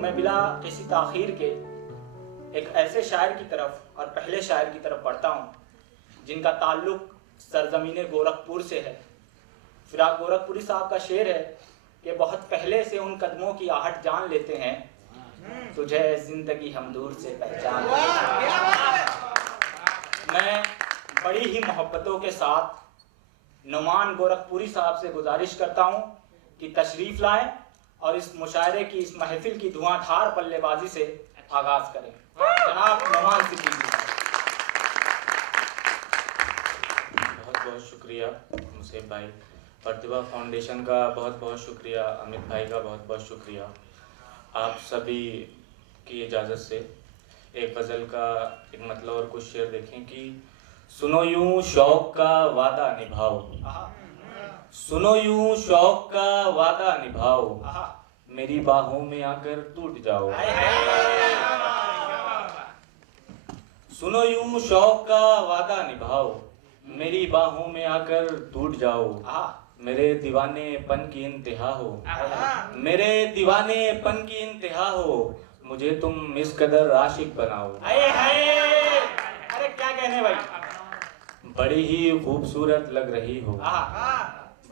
मैं बिला किसी ताखीर के एक ऐसे शायर की तरफ और पहले शायर की तरफ बढ़ता हूँ जिनका ताल्लुक सरजमीन गोरखपुर से है। फिराक गोरखपुरी साहब का शेर है कि बहुत पहले से उन कदमों की आहट जान लेते हैं, तुझे जिंदगी हम दूर से पहचान लेते हैं। मैं बड़ी ही मोहब्बतों के साथ नुमान गोरखपुरी साहब से गुजारिश करता हूँ कि तशरीफ़ लाएं और इस मुशायरे की, इस महफिल की धुआंधार पल्लेबाजी से आगाज करें। जनाब नुमान सिद्दीकी साहब। बहुत बहुत शुक्रिया मुसेब भाई, प्रतिभा फाउंडेशन का बहुत बहुत शुक्रिया, अमित भाई का बहुत बहुत शुक्रिया। आप सभी की इजाज़त से एक गज़ल का एक मतलब और कुछ शेर देखें कि सुनो यूं शौक का वादा निभाओ, सुनो यूं शौक का वादा निभाओ, मेरी बाहों में आकर टूट जाओ। सुनो यूं शौक का वादा निभाओ, मेरी बाहों में आकर टूट जाओ। मेरे दीवानेपन की इंतहा हो, मेरे दीवानेपन की इंतहा हो, मुझे तुम इस कदर आशिक बनाओ। अरे क्या कहने भाई। बड़ी ही खूबसूरत लग रही हो,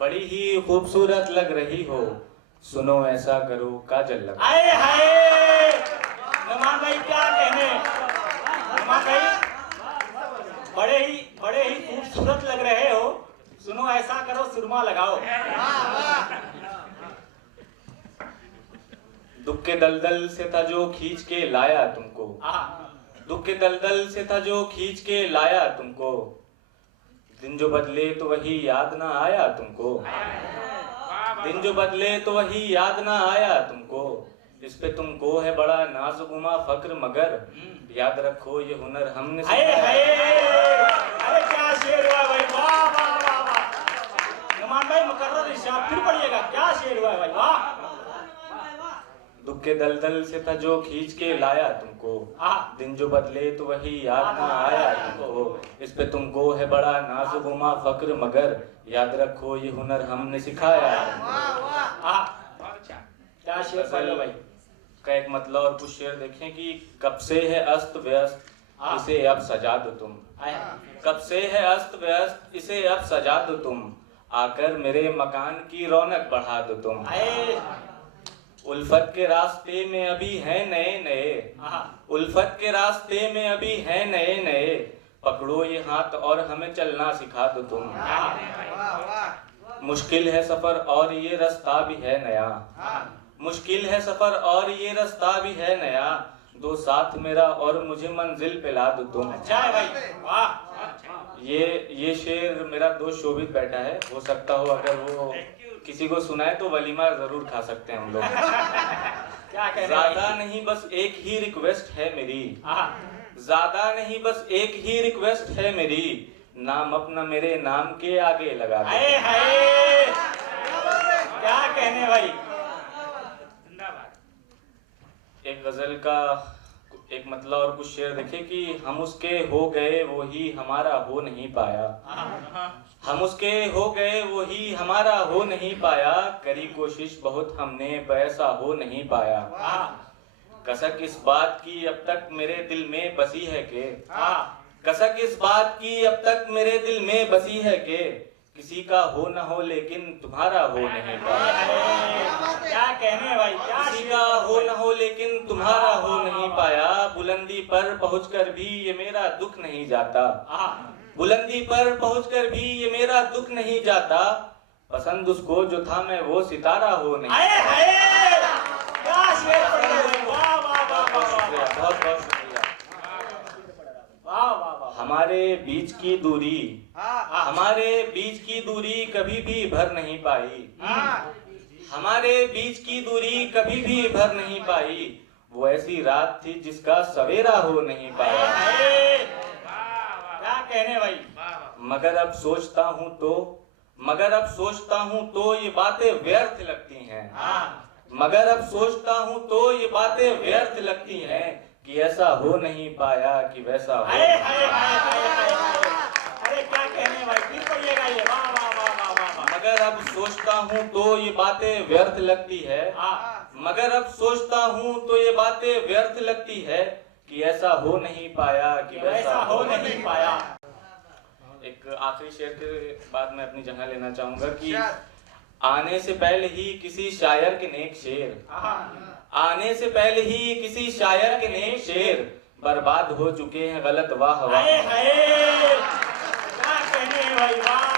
बड़ी ही खूबसूरत लग रही हो, सुनो ऐसा करो काजल लगा। आए हाय नुमान भाई क्या कहने। नुमान भाई बड़े ही खूबसूरत लग रहे हो, सुनो ऐसा करो सुरमा लगाओ। दुख के दलदल से था जो खींच के लाया तुमको, दुख के दलदल से था जो खींच के लाया तुमको, दिन जो बदले तो वही याद ना आया तुमको, दिन जो बदले तो वही याद ना आया तुमको। इस पे तुमको है बड़ा नाज गुमा फक्र मगर, याद रखो ये हुनर हमने अरे क्या शेर हुआ भाई, वाह वाह वाह वाह। नुमान भाई मुकर्रर इरशाद फिर पढ़िएगा, क्या शेर हुआ भाई, वाह। दुख के दलदल से था जो खींच के लाया तुमको, दिन जो बदले तो वही याद ना आया तुमको। इस पे तुमको है बड़ा नाज गुमा फक्र मगर, याद रखो ये हुनर हमने सिखाया। क्या शेर पढ़ लो भाई। का एक मतलब और कुछ शेर देखें कि कब से है अस्त व्यस्त इसे अब सजा दो तुम, कब से है अस्त व्यस्त इसे अब सजा दो तुम, आकर मेरे मकान की रौनक बढ़ा दो तुम। उल्फत के रास्ते में अभी है नए नए, उल्फत के रास्ते में अभी है नए नए, पकड़ो ये हाथ और हमें चलना सिखा दो तुम। मुश्किल है सफर और ये रास्ता भी है नया, मुश्किल है सफर और ये रास्ता भी है नया, दो साथ मेरा और मुझे मंजिल पे ला दो तुम। अच्छा है भाई, वाह। ये शेर मेरा दोस्त शोभित बैठा है, हो सकता हो अगर वो किसी को सुनाए तो वलीमा जरूर खा सकते हैं हम लोग। क्या कह रहे ज्यादा नहीं बस एक ही रिक्वेस्ट है मेरी, ज्यादा नहीं बस एक ही रिक्वेस्ट है मेरी, नाम अपना मेरे नाम के आगे लगा दो। क्या कहने भाई। एक गजल का एक मतलब और कुछ शेर देखे कि हम उसके हो गए वो ही हमारा हो नहीं पाया, हम उसके हो गए वो ही हमारा हो नहीं पाया, करी कोशिश बहुत हमने वैसा हो नहीं पाया। कसक इस बात की अब तक मेरे दिल में बसी है के, कसक इस बात की अब तक मेरे दिल में बसी है के, किसी का हो न हो लेकिन तुम्हारा हो नहीं पाया। क्या कहने भाई, क्या किसी का हो न हो लेकिन तुम्हारा हो नहीं पाया, बुलंदी पर पहुंचकर भी ये मेरा दुख नहीं जाता, बुलंदी पर पहुंचकर भी ये मेरा दुख नहीं जाता, पसंद उसको जो था मैं वो सितारा हो नहीं। बहुत बहुत शुक्रिया। हमारे बीच की दूरी, हमारे बीच की दूरी कभी भी भर नहीं पाई, हमारे बीच की दूरी कभी भी भर नहीं पाई, वो ऐसी रात थी जिसका सवेरा हो नहीं पाया। क्या कहने भाई। मगर अब सोचता हूँ तो, मगर अब सोचता हूँ तो ये बातें व्यर्थ लगती हैं, मगर अब सोचता हूँ तो ये बातें व्यर्थ लगती हैं, कि ऐसा हो नहीं पाया कि वैसा हो। अरे क्या कहने भाई, फिर पढ़िएगा ये, वाह वाह वाह वाह वाह। मगर अब सोचता हूँ तो ये बातें व्यर्थ लगती है, मगर अब सोचता हूँ तो ये बातें व्यर्थ लगती है कि ऐसा हो नहीं पाया, कि वैसा हो नहीं पाया। एक आखिरी शेर के बाद मैं अपनी जगह लेना चाहूंगा कि आने से पहले ही किसी शायर के नेक शेर, आने से पहले ही किसी शायर के नेक शेर बर्बाद हो चुके हैं गलत वाह वाह। क्या कहने भाई वाह।